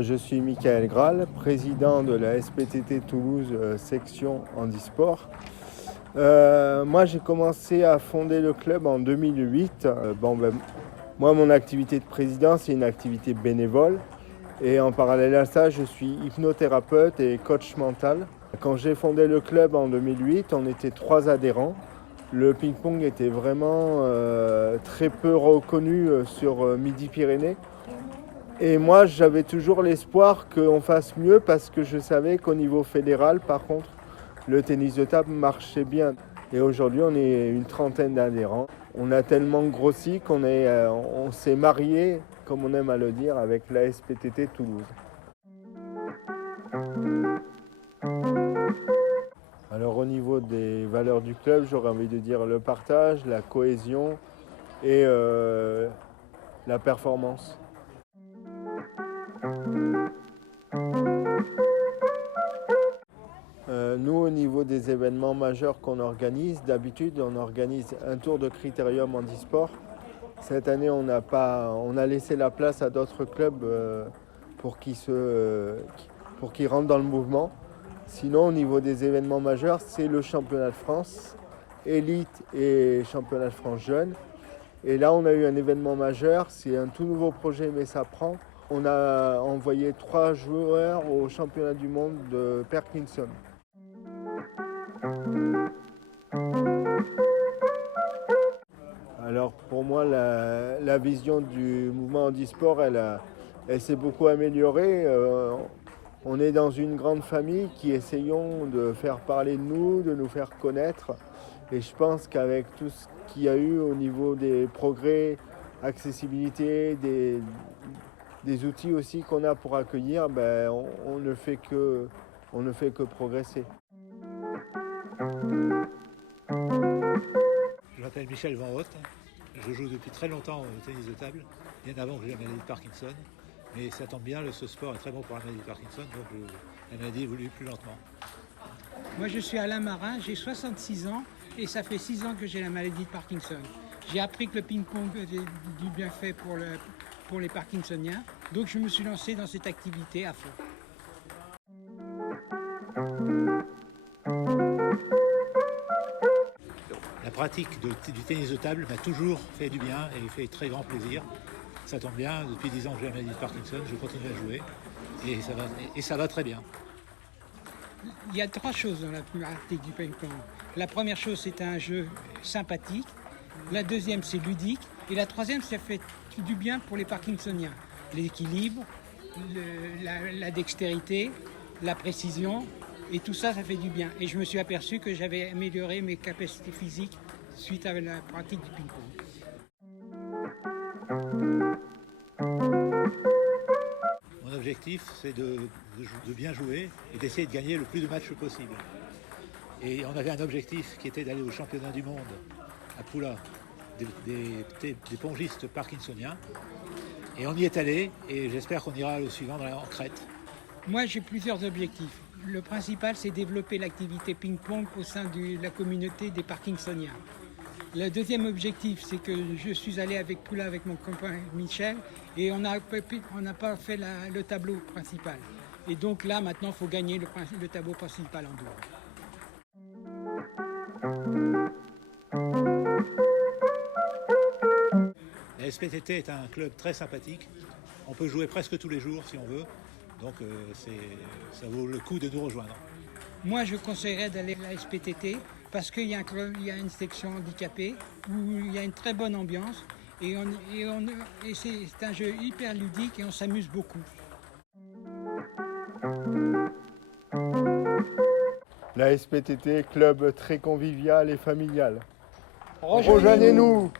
Je suis Michael Graal, président de la SPTT Toulouse section handisport. Moi, j'ai commencé à fonder le club en 2008. Moi, mon activité de président, c'est une activité bénévole. Et en parallèle à ça, je suis hypnothérapeute et coach mental. Quand j'ai fondé le club en 2008, on était 3 adhérents. Le ping-pong était vraiment très peu reconnu sur Midi-Pyrénées. Et moi, j'avais toujours l'espoir qu'on fasse mieux parce que je savais qu'au niveau fédéral, par contre, le tennis de table marchait bien. Et aujourd'hui, on est une trentaine d'adhérents. On a tellement grossi on s'est marié, comme on aime à le dire, avec la SPTT Toulouse. Alors au niveau des valeurs du club, j'aurais envie de dire le partage, la cohésion et la performance. Nous, au niveau des événements majeurs qu'on organise, d'habitude, on organise un tour de critérium handisport. Cette année, on a laissé la place à d'autres clubs pour qu'ils rentrent dans le mouvement. Sinon, au niveau des événements majeurs, c'est le championnat de France, élite et championnat de France jeune. Et là, on a eu un événement majeur, c'est un tout nouveau projet, mais ça prend. On a envoyé 3 joueurs au championnat du monde de Parkinson. Alors pour moi, la vision du mouvement handisport, elle s'est beaucoup améliorée. On est dans une grande famille qui essayons de faire parler de nous, de nous faire connaître. Et je pense qu'avec tout ce qu'il y a eu au niveau des progrès, accessibilité, des outils aussi qu'on a pour accueillir, on ne fait que progresser. Je m'appelle Michel Van Hout, je joue depuis très longtemps au tennis de table, bien avant que j'ai la maladie de Parkinson. Mais ça tombe bien, ce sport est très bon pour la maladie de Parkinson, donc la maladie évolue plus lentement. Moi je suis Alain Marin, j'ai 66 ans et ça fait 6 ans que j'ai la maladie de Parkinson. J'ai appris que le ping-pong était du bienfait pour les Parkinsoniens, donc je me suis lancé dans cette activité à fond. La pratique du tennis de table m'a toujours fait du bien et fait très grand plaisir. Ça tombe bien, depuis 10 ans que j'ai la maladie de Parkinson, je continue à jouer et ça va très bien. Il y a 3 choses dans la pratique du ping-pong. La première chose, c'est un jeu sympathique. La deuxième, c'est ludique. Et la troisième, ça fait du bien pour les Parkinsoniens. L'équilibre, la dextérité, la précision. Et tout ça, ça fait du bien. Et je me suis aperçu que j'avais amélioré mes capacités physiques suite à la pratique du ping-pong. Mon objectif, c'est de bien jouer et d'essayer de gagner le plus de matchs possible. Et on avait un objectif qui était d'aller au championnat du monde à Poula des pongistes parkinsoniens. Et on y est allé et j'espère qu'on ira au suivant en Crète. Moi, j'ai plusieurs objectifs. Le principal, c'est développer l'activité ping-pong au sein de la communauté des Parkinsoniens. Le deuxième objectif, c'est que je suis allé avec Poula avec mon copain Michel et on n'a pas fait le tableau principal. Et donc là, maintenant, il faut gagner le tableau principal en double. La SPTT est un club très sympathique. On peut jouer presque tous les jours si on veut. Donc ça vaut le coup de nous rejoindre. Moi, je conseillerais d'aller à la SPTT parce qu'il y a un club, il y a une section handicapée où il y a une très bonne ambiance et c'est un jeu hyper ludique et on s'amuse beaucoup. La SPTT, club très convivial et familial. Rejoignez-nous!